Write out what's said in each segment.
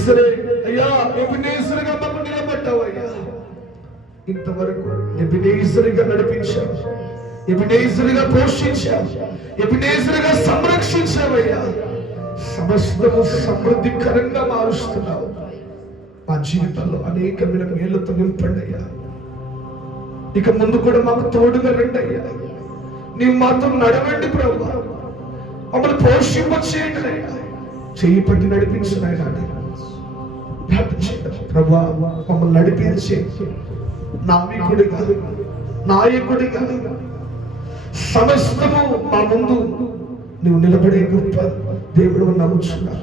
ఎబినేజరే అయ్యా, ఎబినేజరుగా మాకు నిలబడ్డావు అయ్యా. ఇంతవరకు ఎబినేజరుగా నడిపించావు, ఎబినేజరుగా పోషించావు, ఎబినేజరుగా సంరక్షించావయ్యా. సమస్తము సమృద్ధికరంగా మారుస్తున్నావు. మా జీవితంలో అనేకమైన మేళ్లతో నింపండి అయ్యా. ఇక ముందు కూడా మాకు తోడుగా రండి అయ్యా. నీవు మాతో నడవండి ప్రభు, మమ్మల్ని పోషింపచేయండి అయ్యా. చెయ్యి పట్టి నడిపించిన ప్రభు, మమ్మల్ని నడిపించే నావికుడిగా, నాయకుడిగా సమస్తము మా ముందు నువ్వు నిలబడే గొప్ప దేవుడు నమ్ముచున్నా.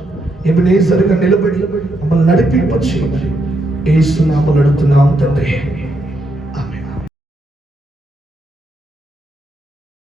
ఎబినేజరుగా నిలబడి మమ్మల్ని నడిపింపచేయమని యేసు నామములో అడుగుతున్నాము తండ్రి.